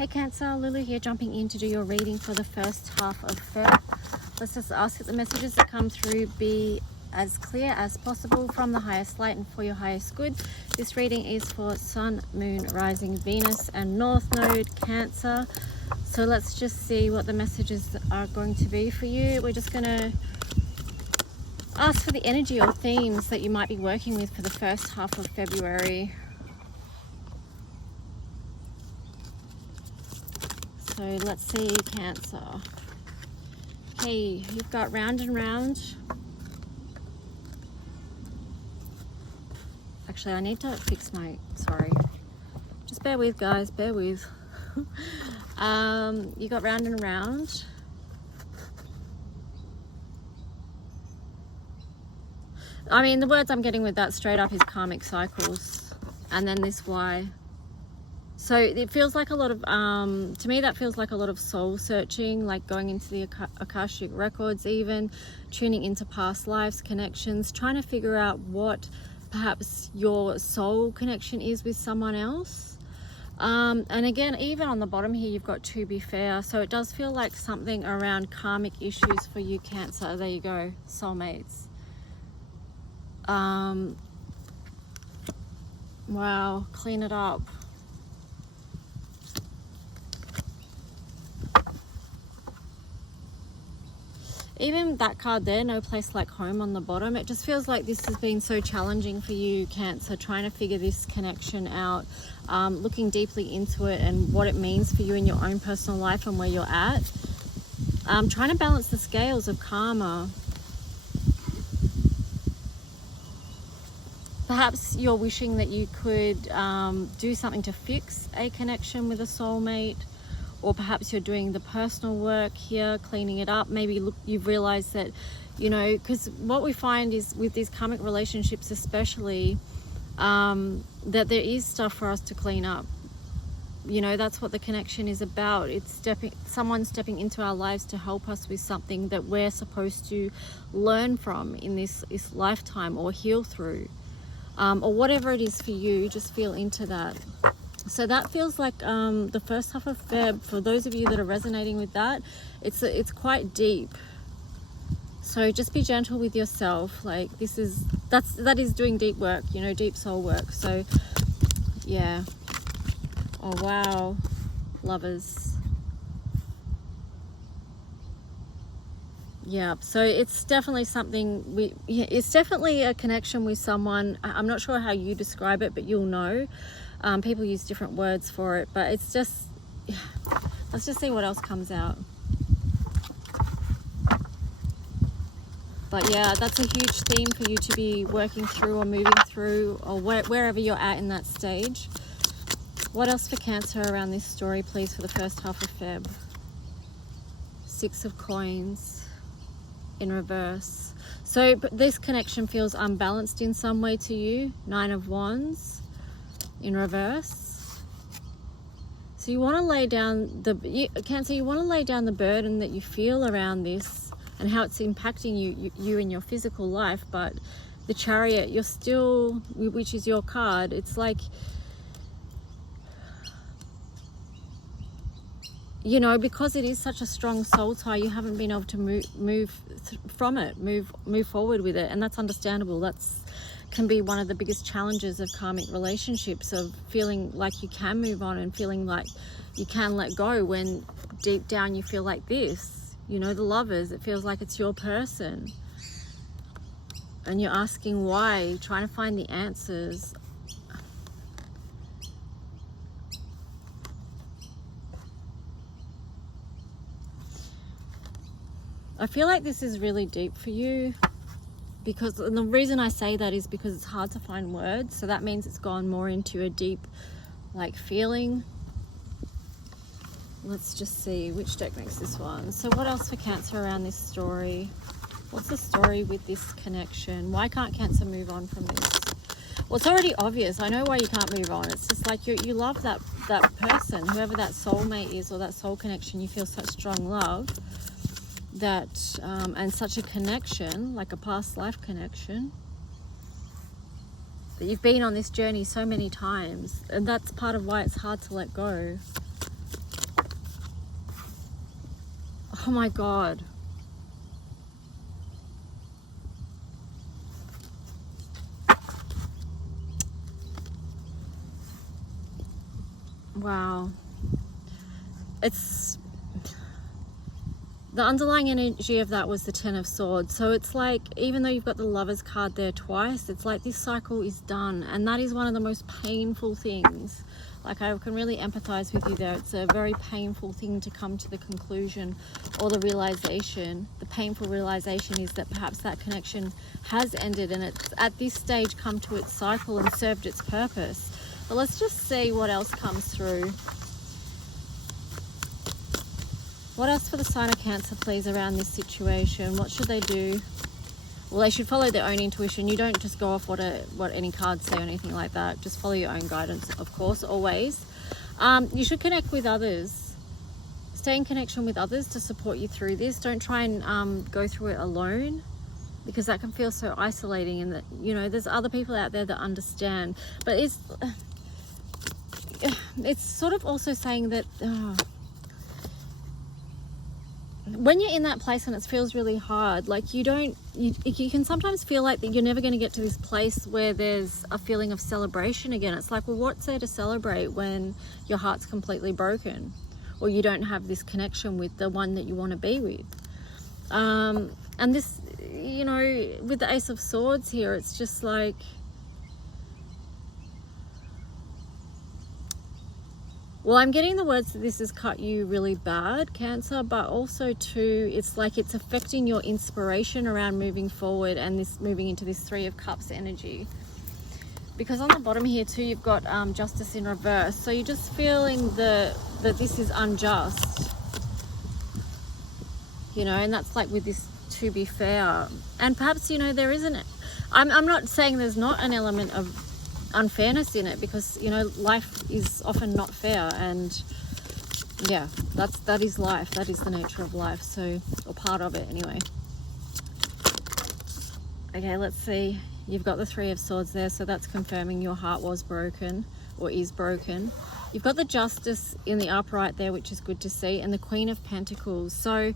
Hey Cancer, Lulu here, jumping in to do your reading for the first half of Feb. Let's just ask that the messages that come through be as clear as possible from the highest light and for your highest good. This reading is for Sun, Moon, Rising, Venus and North Node, Cancer. So let's just see what the messages are going to be for you. We're just going to ask for the energy or themes that you might be working with for the first half of February. So let's see, Cancer. Okay, you've got round and round. Actually, I need to fix my, sorry. Just bear with, guys, bear with. You got round and round. I mean, the words I'm getting with that straight up is karmic cycles. And then this Y. So it feels like a lot of, to me that feels like a lot of soul searching, like going into the Akashic records even, tuning into past lives, connections, trying to figure out what perhaps your soul connection is with someone else. And again, even on the bottom here, you've got to be fair. So it does feel like something around karmic issues for you, Cancer. There you go, soulmates. Wow, clean it up. Even that card there, no place like home on the bottom, it just feels like this has been so challenging for you, Cancer, trying to figure this connection out, looking deeply into it and what it means for you in your own personal life and where you're at. Trying to balance the scales of karma. Perhaps you're wishing that you could do something to fix a connection with a soulmate. Or perhaps you're doing the personal work here, cleaning it up. Maybe look, you've realized that, you know, because what we find is with these karmic relationships especially, that there is stuff for us to clean up. You know, that's what the connection is about. It's someone stepping into our lives to help us with something that we're supposed to learn from in this lifetime or heal through. Or whatever it is for you, just feel into that. So that feels like the first half of Feb, for those of you that are resonating with that, it's quite deep. So just be gentle with yourself. Like that is doing deep work, you know, deep soul work. So yeah. Oh wow, Lovers. Yeah, so it's definitely something it's definitely a connection with someone. I'm not sure how you describe it, but you'll know. People use different words for it, but it's just, let's just see what else comes out. But yeah, that's a huge theme for you to be working through or moving through, or wherever you're at in that stage. What else for Cancer around this story, please, for the first half of Feb? 6 of Coins in reverse. So this connection feels unbalanced in some way to you. 9 of Wands in reverse. So you want to lay down Cancer, you want to lay down the burden that you feel around this and how it's impacting you in your physical life. But the Chariot, you're still, which is your card, it's like, you know, because it is such a strong soul tie, you haven't been able to move forward with it, and that's understandable. That's can be one of the biggest challenges of karmic relationships, of feeling like you can move on and feeling like you can let go when deep down you feel like this. You know, the Lovers, it feels like it's your person and you're asking why, trying to find the answers. I feel like this is really deep for you, because, and the reason I say that is because it's hard to find words. So that means it's gone more into a deep, like, feeling. Let's just see which deck makes this one. So what else for Cancer around this story? What's the story with this connection? Why can't Cancer move on from this? Well, it's already obvious. I know why you can't move on. It's just like you love that person, whoever that soulmate is or that soul connection. You feel such strong love. That and such a connection, like a past life connection, that you've been on this journey so many times, and that's part of why it's hard to let go. Oh my God. Wow. It's the underlying energy of that was the Ten of Swords. So it's like, even though you've got the Lovers card there twice, it's like this cycle is done, and that is one of the most painful things. Like, I can really empathize with you there. It's a very painful thing to come to the conclusion or the realization. The painful realization is that perhaps that connection has ended, and it's at this stage come to its cycle and served its purpose. But let's just see what else comes through. What else for the sign of Cancer, please, around this situation? What should they do? Well, they should follow their own intuition. You don't just go off what any cards say or anything like that. Just follow your own guidance, of course, always. You should connect with others. Stay in connection with others to support you through this. Don't try and go through it alone, because that can feel so isolating, and that, you know, there's other people out there that understand. But it's sort of also saying that when you're in that place and it feels really hard, like you can sometimes feel like that you're never going to get to this place where there's a feeling of celebration again. It's like, well, what's there to celebrate when your heart's completely broken, or you don't have this connection with the one that you want to be with? And this, you know, with the Ace of Swords here, it's just like, well, I'm getting the words that this has cut you really bad, Cancer, but also too, it's like it's affecting your inspiration around moving forward and this moving into this Three of Cups energy. Because on the bottom here too, you've got Justice in reverse. So you're just feeling that this is unjust, you know, and that's like with this to be fair. And perhaps, you know, there isn't, I'm not saying there's not an element of unfairness in it, because, you know, life is often not fair, and yeah, that is life. That is the nature of life, so, or part of it anyway. Okay, let's see. You've got the Three of Swords there, so that's confirming your heart was broken or is broken. You've got the Justice in the upright there, which is good to see, and the Queen of Pentacles. So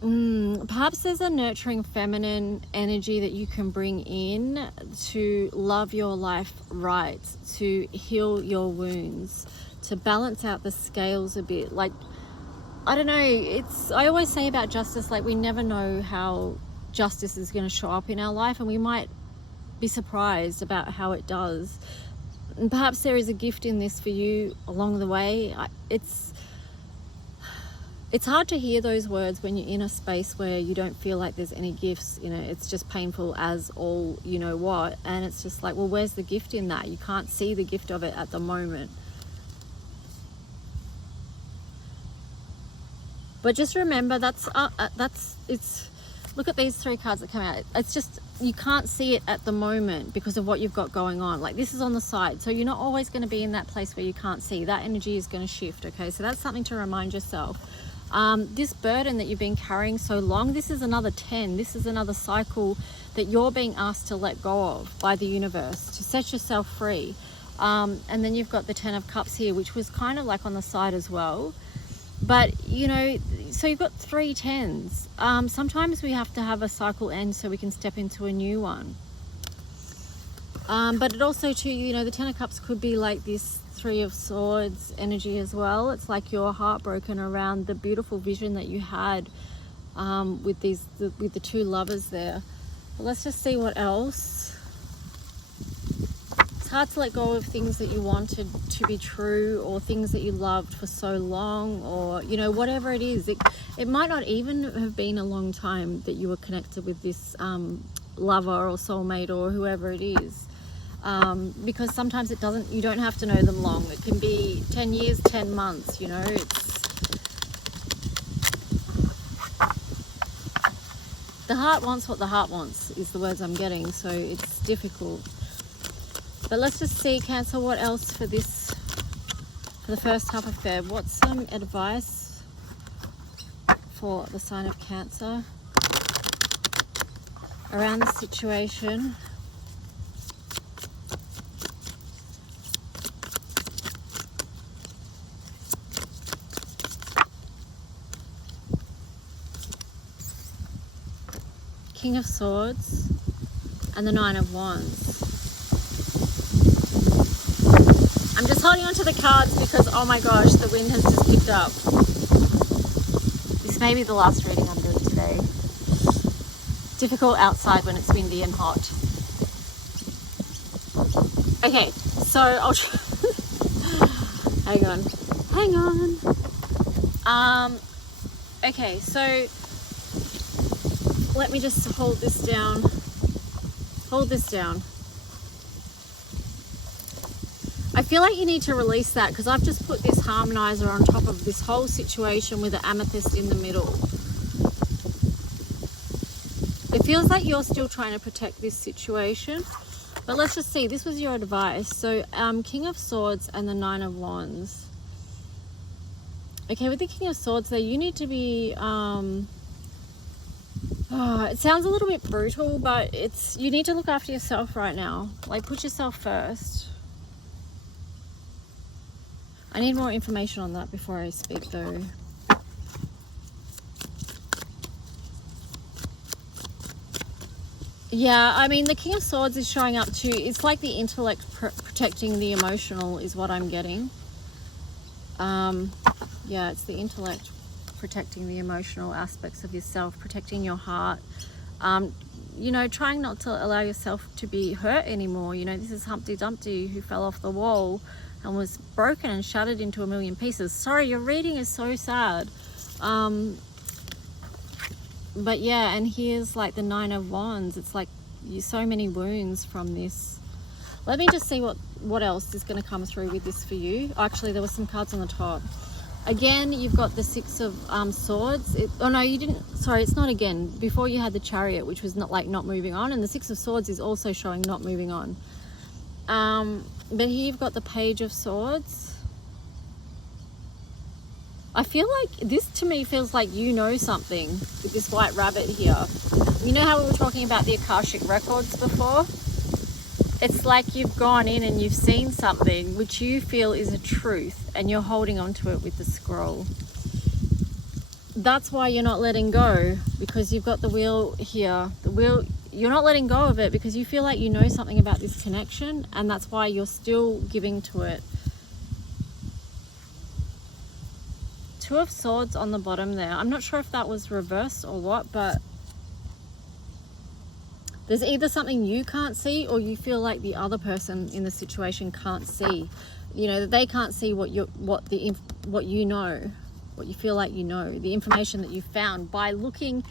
perhaps there's a nurturing feminine energy that you can bring in to love your life right, to heal your wounds, to balance out the scales a bit. Like, I don't know, I always say about justice, like, we never know how justice is going to show up in our life, and we might be surprised about how it does. And perhaps there is a gift in this for you along the way. It's hard to hear those words when you're in a space where you don't feel like there's any gifts in it. It's just painful as all you know what. And it's just like, well, where's the gift in that? You can't see the gift of it at the moment. But just remember, it's look at these three cards that come out. It's just, you can't see it at the moment because of what you've got going on. Like, this is on the side, so you're not always going to be in that place where you can't see. That energy is going to shift, okay? So that's something to remind yourself. This burden that you've been carrying so long, this is another 10. This is another cycle that you're being asked to let go of by the universe, to set yourself free. And then you've got the 10 of Cups here, which was kind of like on the side as well. But, you know, so you've got 3 10s. Sometimes we have to have a cycle end so we can step into a new one. But it also too, you know, the 10 of Cups could be like this Three of Swords energy as well. It's like you're heartbroken around the beautiful vision that you had with the two lovers there. But let's just see what else. It's hard to let go of things that you wanted to be true, or things that you loved for so long, or, you know, whatever it is. It might not even have been a long time that you were connected with this lover or soulmate or whoever it is. Because sometimes you don't have to know them long. It can be 10 years, 10 months, you know. The heart wants what the heart wants is the words I'm getting, so it's difficult. But let's just see, Cancer, what else for the first half of Feb. What's some advice for the sign of Cancer around the situation? King of Swords, and the Nine of Wands. I'm just holding on to the cards because, oh my gosh, the wind has just picked up. This may be the last reading I'm doing today. Difficult outside when it's windy and hot. Okay, so I'll try. Hang on. Okay, so let me just hold this down. I feel like you need to release that because I've just put this harmonizer on top of this whole situation with the amethyst in the middle. It feels like you're still trying to protect this situation, but let's just see. This was your advice. So King of Swords and the Nine of Wands. Okay, with the King of Swords there, you need to be it sounds a little bit brutal, but you need to look after yourself right now. Like, put yourself first. I need more information on that before I speak though. Yeah, I mean, the King of Swords is showing up too. It's like the intellect protecting the emotional is what I'm getting. Yeah, it's the intellect protecting the emotional aspects of yourself, protecting your heart. You know, trying not to allow yourself to be hurt anymore. You know, this is Humpty Dumpty who fell off the wall and was broken and shattered into a million pieces. Sorry, your reading is so sad. But yeah, and here's like the Nine of Wands. It's like so many wounds from this. Let me just see what else is going to come through with this for you. Actually, there were some cards on the top. Again, you've got the Six of Swords. Oh no, you didn't. Sorry, it's not again. Before you had the Chariot, which was not moving on, and the Six of Swords is also showing not moving on. But here you've got the Page of Swords. I feel like this to me feels like you know something with this white rabbit here. You know how we were talking about the Akashic records before? It's like you've gone in and you've seen something which you feel is a truth and you're holding on to it with the scroll. That's why you're not letting go, because you've got the wheel here. The wheel, you're not letting go of it because you feel like you know something about this connection, and that's why you're still giving to it. Two of Swords on the bottom there. I'm not sure if that was reversed or what, but there's either something you can't see or you feel like the other person in the situation can't see. You know, that they can't see what you know, what you feel like you know, the information that you found by looking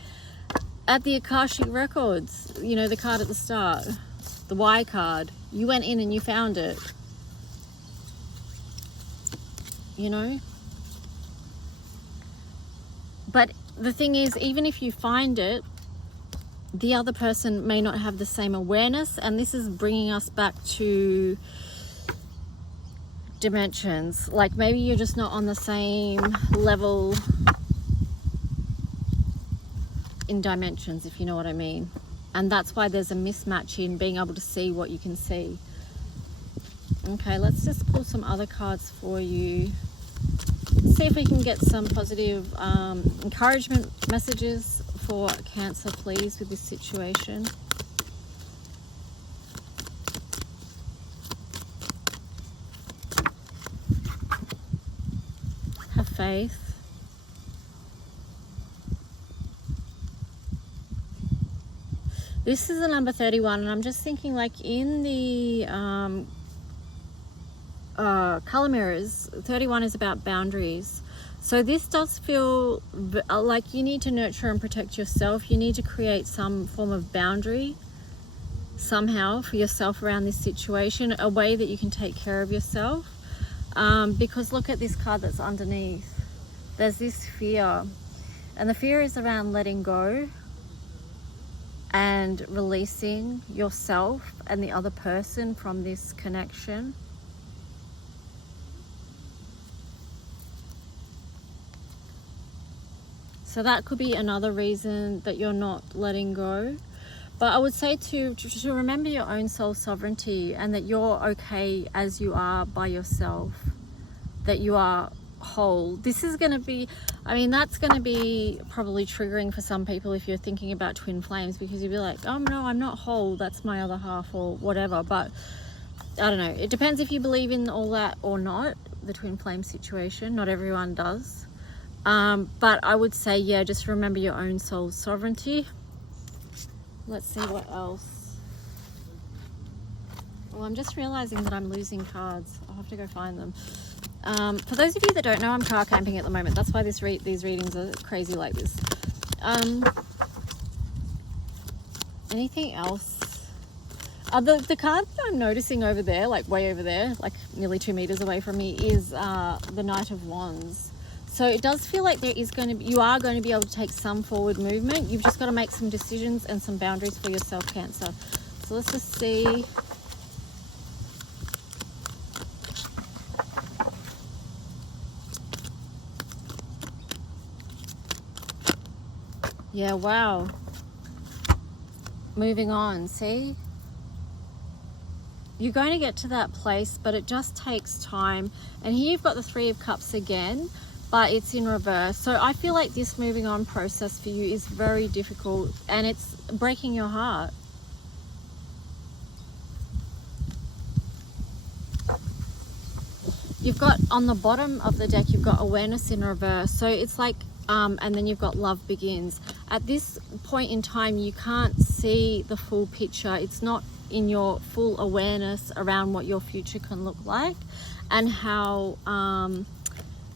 at the Akashic records. You know, the card at the start, the Y card. You went in and you found it. You know? But the thing is, even if you find it, the other person may not have the same awareness, and this is bringing us back to dimensions. Like maybe you're just not on the same level in dimensions, if you know what I mean. And that's why there's a mismatch in being able to see what you can see. Okay, let's just pull some other cards for you. See if we can get some positive encouragement messages for Cancer, please, with this situation. Have faith. This is the number 31, and I'm just thinking, like, in the color mirrors, 31 is about boundaries. So this does feel like you need to nurture and protect yourself. You need to create some form of boundary somehow for yourself around this situation, a way that you can take care of yourself. Because look at this card that's underneath. There's this fear, and the fear is around letting go and releasing yourself and the other person from this connection. So that could be another reason that you're not letting go. But I would say to remember your own soul sovereignty, and that you're okay as you are by yourself, that you are whole. This is going to be, I mean, that's going to be probably triggering for some people if you're thinking about twin flames, because you'll be like, oh no, I'm not whole, that's my other half or whatever. But I don't know, it depends if you believe in all that or not, the twin flame situation. Not everyone does. But I would say, yeah, just remember your own soul's sovereignty. Let's see what else. Well, I'm just realizing that I'm losing cards. I'll have to go find them. For those of you that don't know, I'm car camping at the moment. That's why these readings are crazy like this. Anything else? The card that I'm noticing over there, like way over there, like nearly 2 meters away from me, is the Knight of Wands. So it does feel like you are going to be able to take some forward movement. You've just got to make some decisions and some boundaries for yourself, Cancer. So let's just see. Yeah, wow. Moving on, see? You're going to get to that place, but it just takes time. And here you've got the Three of Cups again, but it's in reverse. So I feel like this moving on process for you is very difficult, and it's breaking your heart. You've got, on the bottom of the deck, you've got awareness in reverse. So it's like, and then you've got love begins. At this point in time, you can't see the full picture. It's not in your full awareness around what your future can look like and how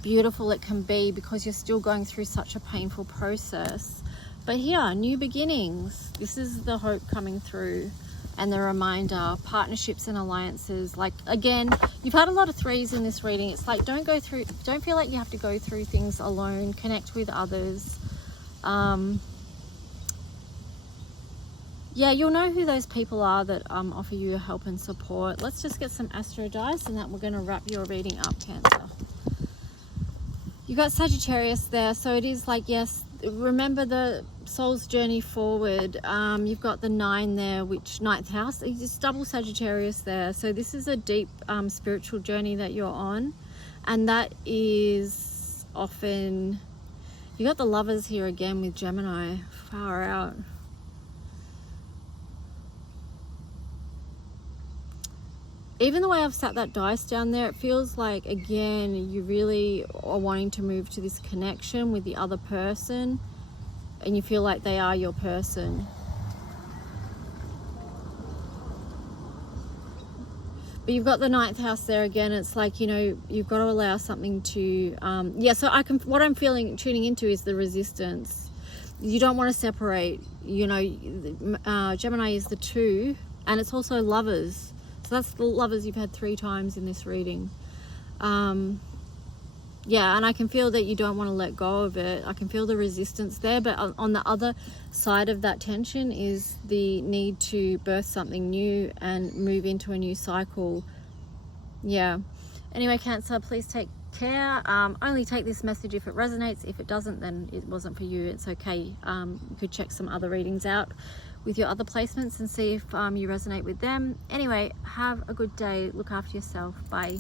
beautiful it can be, because you're still going through such a painful process. But here, new beginnings. This is the hope coming through, and the reminder, partnerships and alliances. Like, again, you've had a lot of threes in this reading. It's like, don't feel like you have to go through things alone. Connect with others. Yeah, you'll know who those people are that offer you help and support. Let's just get some astro dice, and then we're going to wrap your reading up, Cancer. You got Sagittarius there, so it is like, yes, remember the soul's journey forward. You've got the 9 there, which 9th house, it's double Sagittarius there. So this is a deep spiritual journey that you're on, and that is often, you got the Lovers here again with Gemini. Far out. Even the way I've sat that dice down there, it feels like, again, you really are wanting to move to this connection with the other person, and you feel like they are your person. But you've got the 9th house there again. It's like, you know, you've got to allow something to, yeah, so what I'm feeling, tuning into, is the resistance. You don't want to separate, you know. Gemini is the 2, and it's also Lovers. That's the Lovers you've had 3 times in this reading. Yeah, and I can feel that you don't want to let go of it. I can feel the resistance there, but on the other side of that tension is the need to birth something new and move into a new cycle. Yeah. Anyway, Cancer, please take care. Only take this message if it resonates. If it doesn't, then it wasn't for you. It's okay. You could check some other readings out with your other placements and see if you resonate with them. Anyway, have a good day. Look after yourself. Bye.